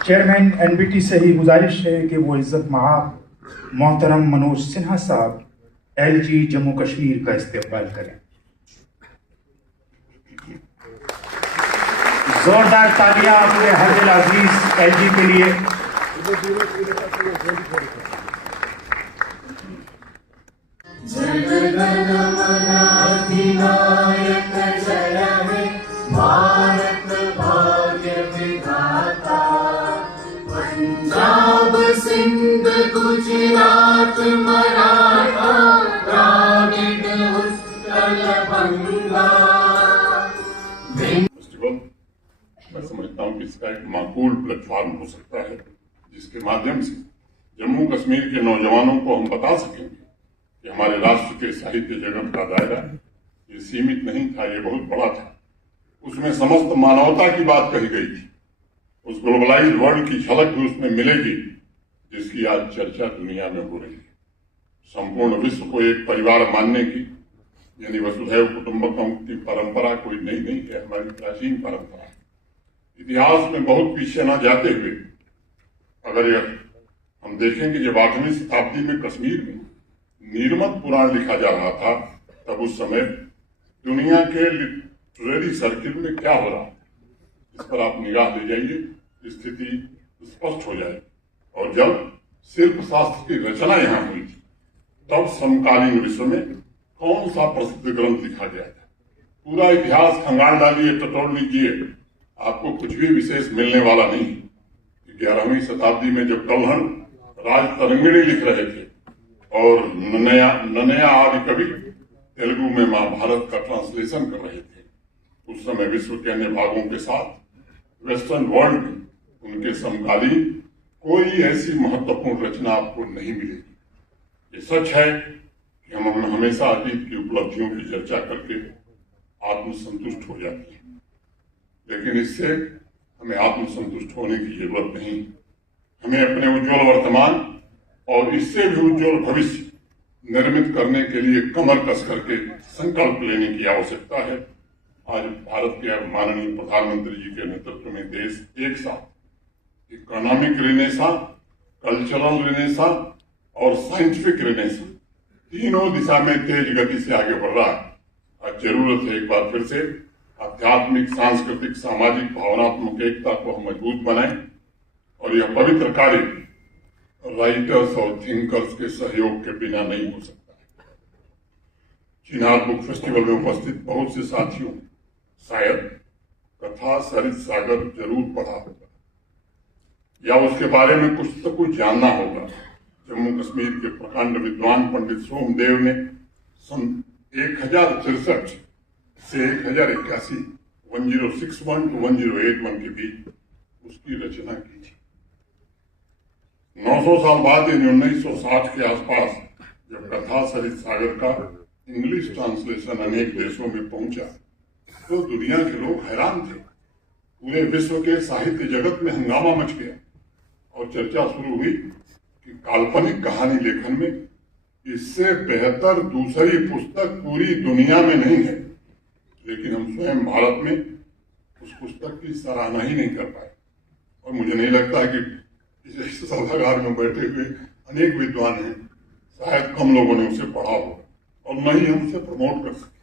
Chairman NBT से ही गुजारिश है कि वो इज्जत महाब मोहतरम मनोज सिन्हा साहब एलजी जम्मू कश्मीर का इस्तेमाल करें। जोरदार तालियां अपने हर्दिल अजीज एलजी के लिए। पंजाब सिंध गुजरात मराठा द्राविड उत्कल बंगा। मैं समझता हूँ कि इसका एक माकूल प्लेटफॉर्म हो सकता है जिसके माध्यम से जम्मू कश्मीर के नौजवानों को हम बता सकेंगे कि हमारे राष्ट्र के साहित्य जगत का दायरा ये सीमित नहीं था, ये बहुत बड़ा था। उसमें समस्त मानवता की बात कही गई थी। उस ग्लोबलाइज्ड वर्ल्ड की झलक भी उसमें मिलेगी जिसकी आज चर्चा दुनिया में हो रही है। संपूर्ण विश्व को एक परिवार मानने की यानी वसुधैव कुटुंबकम की परंपरा कोई नई नहीं है, हमारी प्राचीन परंपरा है। इतिहास में बहुत पीछे न जाते हुए अगर हम देखेंगे जब 8वीं शताब्दी में कश्मीर में नीरमत पुराण लिखा जा रहा था तब उस समय दुनिया के लिटरेरी सर्किल में क्या हो रहा था इस पर आप निगाह दे जाइए, स्थिति स्पष्ट हो जाए। और जब शिल्प शास्त्र की रचना यहाँ हुई थी तब समकालीन विश्व में कौन सा प्रसिद्ध ग्रंथ लिखा गया था। पूरा इतिहास खंगाल डालिए, टटोल लीजिए, आपको कुछ भी विशेष मिलने वाला नहीं। 11वीं शताब्दी में जब कल्हण राज तरंगिणी लिख रहे थे और नन्नया आदि कवि तेलुगु में महाभारत का ट्रांसलेशन कर रहे थे, उस समय विश्व के अन्य भागों के साथ वेस्टर्न वर्ल्ड में उनके समकालीन कोई ऐसी महत्वपूर्ण रचना आपको नहीं मिलेगी। ये सच है कि हम हमेशा अतीत की उपलब्धियों की चर्चा करके आत्मसंतुष्ट हो जाते हैं, लेकिन इससे हमें आत्मसंतुष्ट होने की जरूरत नहीं। हमें अपने उज्जवल वर्तमान और इससे भी उज्जवल भविष्य निर्मित करने के लिए कमर कस करके संकल्प लेने की आवश्यकता है। आज भारत के माननीय प्रधानमंत्री जी के नेतृत्व में देश एक साथ इकोनॉमिक रिनेसां, कल्चरल रिनेसां और साइंटिफिक रिनेसां तीनों दिशा में तेज गति से आगे बढ़ रहा है। आज जरूरत है एक बार फिर से आध्यात्मिक, सांस्कृतिक, सामाजिक, भावनात्मक एकता को हम मजबूत बनाएं और यह पवित्र कार्य राइटर्स और थिंकर्स के सहयोग के बिना नहीं हो सकता है। चिनार बुक फेस्टिवल में उपस्थित बहुत से साथियों शायद कथा सरित सागर जरूर पढ़ा होगा या उसके बारे में कुछ तो कुछ जानना होगा। जम्मू कश्मीर के प्रखंड विद्वान पंडित सोमदेव ने सन 1063 से 1081 1061 to 1081 के बीच उसकी रचना की थी। 900 साल बाद यानी 1960 के आसपास जब कथा सरित सागर का इंग्लिश ट्रांसलेशन अनेक देशों में पहुंचा तो दुनिया के लोग हैरान थे। पूरे विश्व के साहित्य जगत में हंगामा मच गया और चर्चा शुरू हुई कि काल्पनिक कहानी लेखन में इससे बेहतर दूसरी पुस्तक पूरी दुनिया में नहीं है, लेकिन हम स्वयं भारत में उस पुस्तक की सराहना ही नहीं कर पाए। और मुझे नहीं लगता कि इस सभागार में बैठे हुए अनेक विद्वान हैं, शायद कम लोगों ने उसे पढ़ा होगा और न ही हम उसे प्रमोट कर सके।